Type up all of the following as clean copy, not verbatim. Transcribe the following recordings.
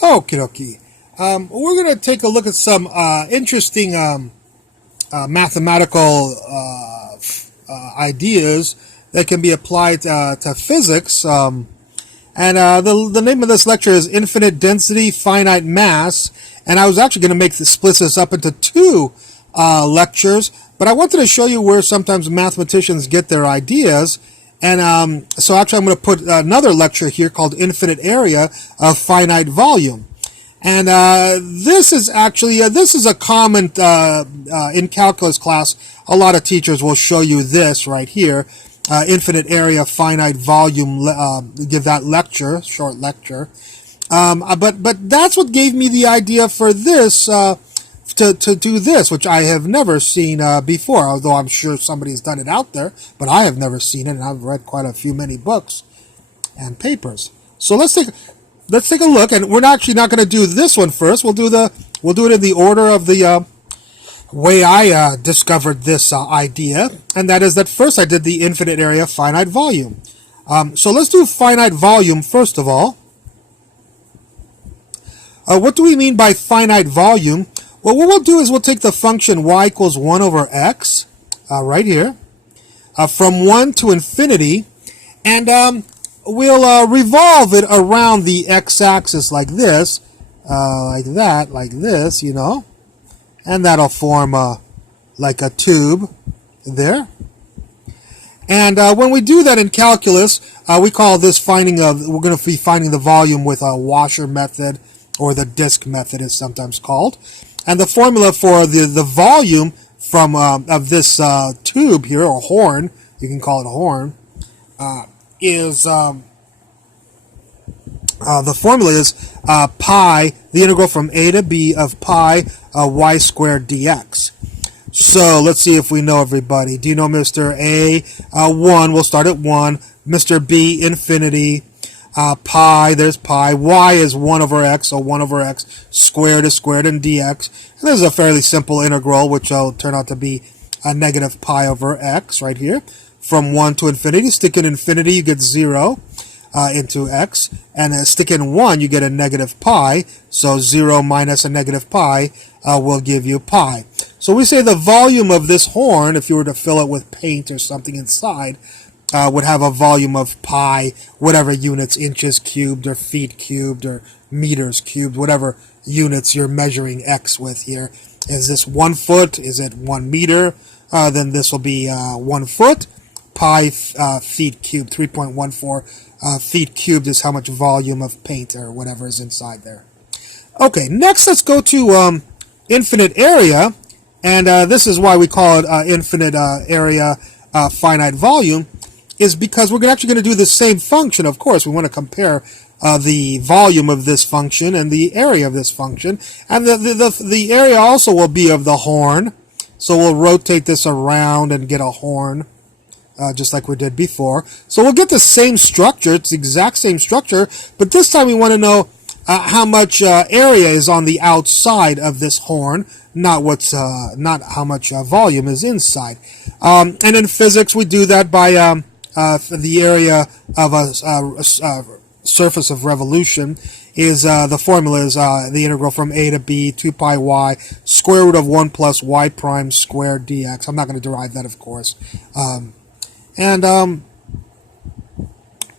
Okie dokie. We're going to take a look at some interesting mathematical ideas that can be applied to physics. And the name of this lecture is Infinite Density, Finite Mass. And I was actually going to split this up into two lectures, but I wanted to show you where sometimes mathematicians get their ideas. And so actually I'm going to put another lecture here called Infinite Area of Finite Volume. And this is actually, this is a common, in calculus class, a lot of teachers will show you this right here. Infinite area, finite volume, give that lecture, short lecture. But that's what gave me the idea for this, to do this, which I have never seen before, although I'm sure somebody's done it out there, but I have never seen it, and I've read quite a few many books and papers. So let's take a look, and we're actually not going to do this one first. We'll do it in the order of the way I discovered this idea, and that is that first I did the infinite area finite volume. So let's do finite volume first of all. What do we mean by finite volume? Well, what we'll do is we'll take the function y equals 1 over x, right here, from 1 to infinity, and we'll revolve it around the x-axis like this, like that, like this, you know, and that'll form like a tube there. And when we do that in calculus, we call this we're going to be finding the volume with a washer method, or the disk method is sometimes called. And the formula for the volume from of this tube here, or horn, you can call it a horn, is the formula is pi, the integral from a to b of pi y squared dx. So let's see if we know everybody. Do you know Mr. A? 1, we'll start at 1. Mr. B, infinity. Pi, there's pi. Y is 1 over x, so 1 over x squared is squared in dx. And this is a fairly simple integral, which will turn out to be a negative pi over x right here. From 1 to infinity, stick in infinity, you get 0 into x. And stick in 1, you get a negative pi. So 0 minus a negative pi will give you pi. So we say the volume of this horn, if you were to fill it with paint or something inside, would have a volume of pi, whatever units, inches cubed or feet cubed or meters cubed, whatever units you're measuring x with here. Is this 1 foot? Is it 1 meter? Then this will be 1 foot. Pi feet cubed, 3.14 feet cubed is how much volume of paint or whatever is inside there. Okay, next let's go to infinite area, and this is why we call it infinite area finite volume, is because we're actually going to do the same function. Of course, we want to compare the volume of this function and the area of this function, and the area also will be of the horn. So we'll rotate this around and get a horn, just like we did before. So we'll get the same structure. It's the exact same structure, but this time we want to know how much area is on the outside of this horn, not how much volume is inside. And in physics, we do that by the area of a surface of revolution is the formula is the integral from a to b 2 pi y square root of 1 plus y prime squared dx. I'm not going to derive that, of course.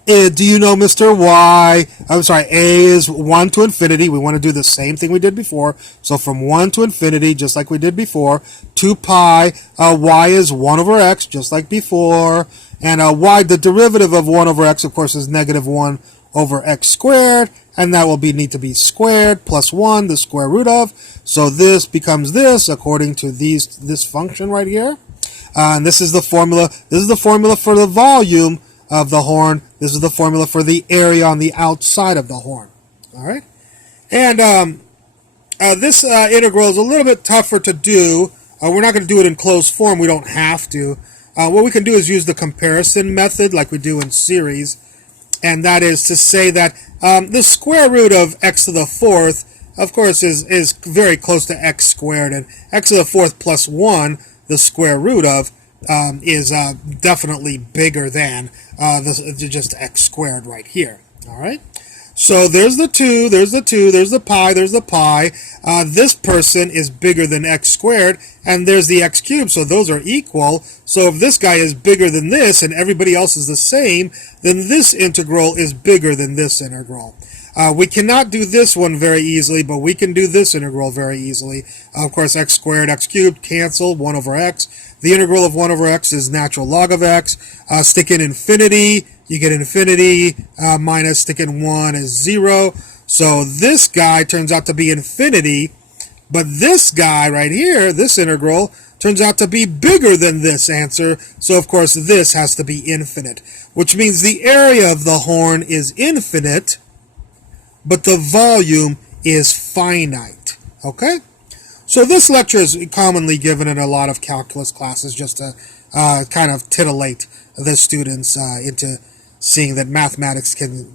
Do you know Mr. Y? I'm sorry, A is 1 to infinity. We want to do the same thing we did before. So from 1 to infinity, just like we did before. 2 pi, y is 1 over x, just like before. And y, the derivative of 1 over x, of course, is negative 1 over x squared. And that will need to be squared plus 1, the square root of. So this becomes this according to this function right here. And this is the formula. This is the formula for the volume of the horn. This is the formula for the area on the outside of the horn. All right, and this integral is a little bit tougher to do. We're not going to do it in closed form. We don't have to. What we can do is use the comparison method, like we do in series, and that is to say that the square root of x to the fourth, of course, is very close to x squared, and x to the fourth plus 1, the square root of, is definitely bigger than just x squared right here. All right. So So there's the 2, there's the 2, there's the pi, there's the pi. This person is bigger than x squared, and there's the x cubed, so those are equal. So if this guy is bigger than this and everybody else is the same, then this integral is bigger than this integral. We cannot do this one very easily, but we can do this integral very easily. Of course, x squared, x cubed, cancel, 1 over x. The integral of 1 over x is natural log of x. Stick in infinity, you get infinity, minus stick in 1 is 0. So this guy turns out to be infinity, but this guy right here, this integral, turns out to be bigger than this answer. So of course this has to be infinite, which means the area of the horn is infinite, but the volume is finite. Okay? So this lecture is commonly given in a lot of calculus classes just to kind of titillate the students into seeing that mathematics can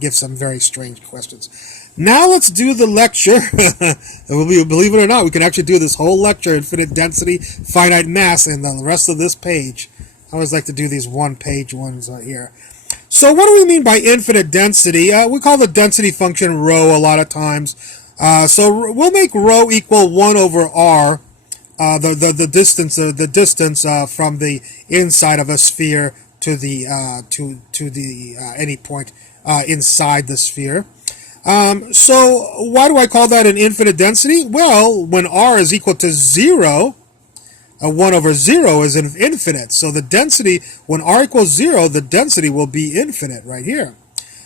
give some very strange questions. Now let's do the lecture. Believe it or not, we can actually do this whole lecture, infinite density, finite mass, and the rest of this page. I always like to do these one-page ones right here. So what do we mean by infinite density? We call the density function rho a lot of times. So we'll make rho equal 1 over r, the distance from the inside of a sphere to the any point inside the sphere. So why do I call that an infinite density? Well, when r is equal to 0, 1 over 0 is infinite. So the density, when r equals 0, the density will be infinite right here.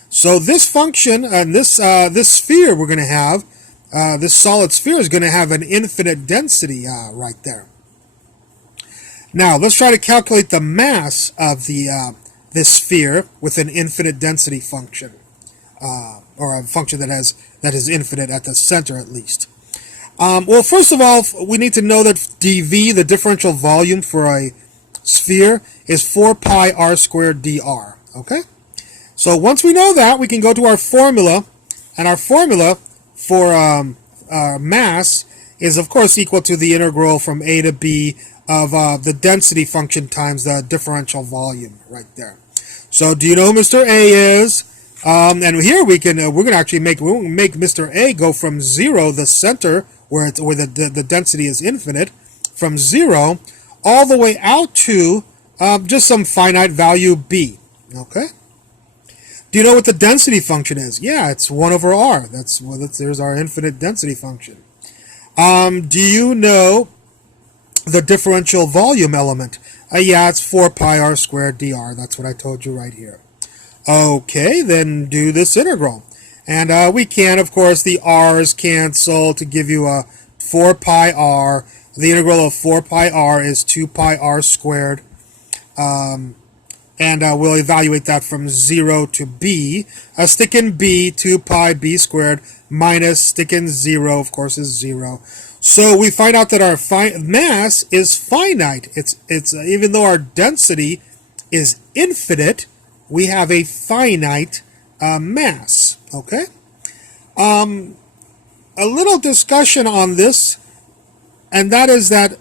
So this function and this sphere we're going to have, this solid sphere is going to have an infinite density right there. Now let's try to calculate the mass of this sphere with an infinite density function, or a function that is infinite at the center at least. Well, first of all, we need to know that dV, the differential volume for a sphere, is 4 pi r squared dr. Okay? So once we know that, we can go to our formula, and our formula for mass is, of course, equal to the integral from a to b of the density function times the differential volume right there. So do you know who Mr. A is? And here we're going to actually make Mr. A go from 0, the center, where the density is infinite, from 0 all the way out to just some finite value b. Okay? Do you know what the density function is? Yeah, it's 1 over r. There's our infinite density function. Do you know the differential volume element? Yeah, it's 4 pi r squared dr. That's what I told you right here. Okay, then do this integral. And we can, of course, the r's cancel to give you a 4 pi r. The integral of 4 pi r is 2 pi r squared. And we'll evaluate that from 0 to b. Stick in b, 2 pi b squared, minus stick in 0, of course, is 0. So we find out that our mass is finite. It's even though our density is infinite, we have a finite mass. Okay? A little discussion on this, and that is that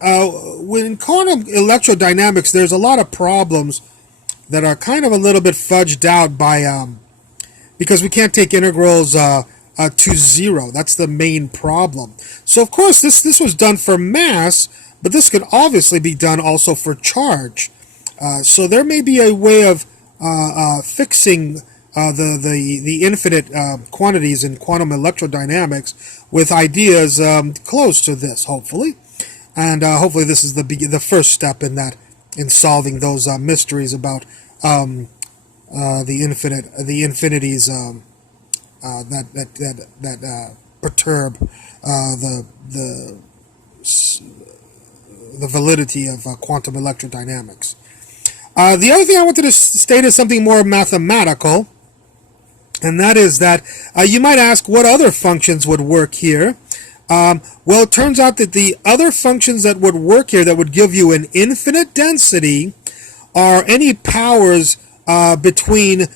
in quantum electrodynamics, there's a lot of problems that are kind of a little bit fudged out by because we can't take integrals to 0. That's the main problem. So of course this was done for mass, but this could obviously be done also for charge. So there may be a way of fixing the infinite quantities in quantum electrodynamics with ideas close to this, hopefully. And hopefully this is the first step in solving those mysteries about the infinities that perturb the validity of quantum electrodynamics. The other thing I wanted to state is something more mathematical, and that is that you might ask what other functions would work here. Well, it turns out that the other functions that would work here that would give you an infinite density are any powers between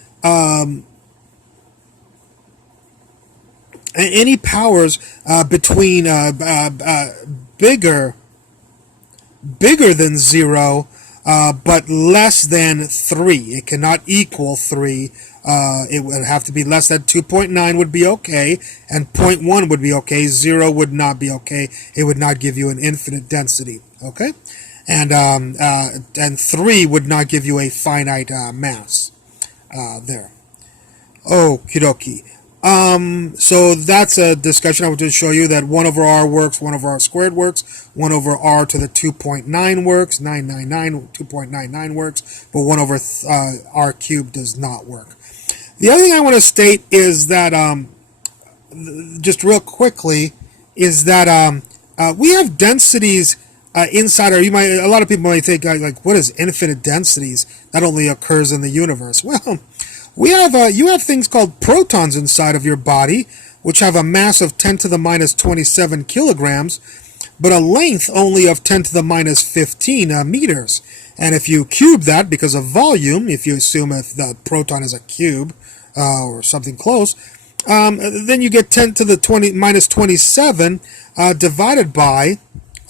bigger than 0 but less than 3. It cannot equal 3. It would have to be less than 2.9 would be okay, and zero point 0.1 would be okay. 0 would not be okay. It would not give you an infinite density. Okay, and 3 would not give you a finite mass there. Okie dokie. So that's a discussion. I want to show you that 1 over r works, 1 over r squared works, 1 over r to the 2.9 works, 999, 2.99 works, but 1 over r cubed does not work. The other thing I want to state is that, just real quickly, is that we have densities inside our. A lot of people might think like, what is infinite densities? That only occurs in the universe. Well, you have things called protons inside of your body, which have a mass of 10 to the minus 27 kilograms, but a length only of 10 to the minus 15 meters. And if you cube that because of volume, if you assume if the proton is a cube or something close, then you get 10 to the minus 27 divided by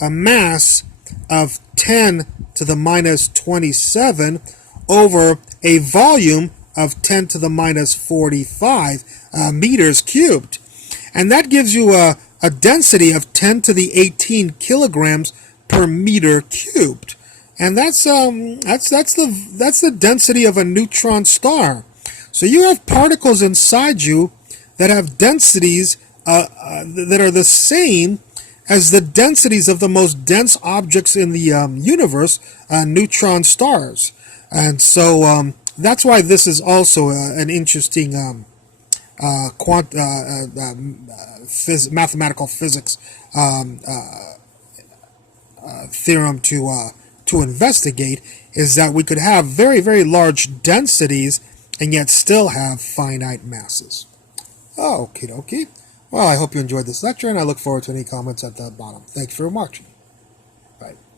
a mass of 10 to the minus 27 over a volume of 10 to the minus 45 meters cubed. And that gives you a density of 10 to the 18 kilograms per meter cubed. And that's the density of a neutron star. So you have particles inside you that have densities that are the same as the densities of the most dense objects in the universe, neutron stars. And so that's why this is also an interesting mathematical physics theorem to investigate, is that we could have very, very large densities and yet still have finite masses. Okie dokie. Well, I hope you enjoyed this lecture, and I look forward to any comments at the bottom. Thank you for watching. Bye.